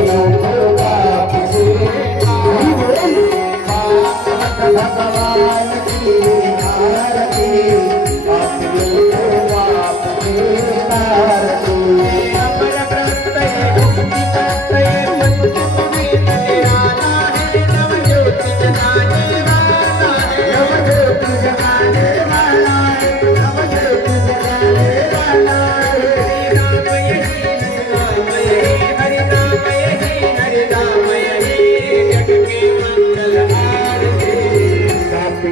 I'm gonna go to the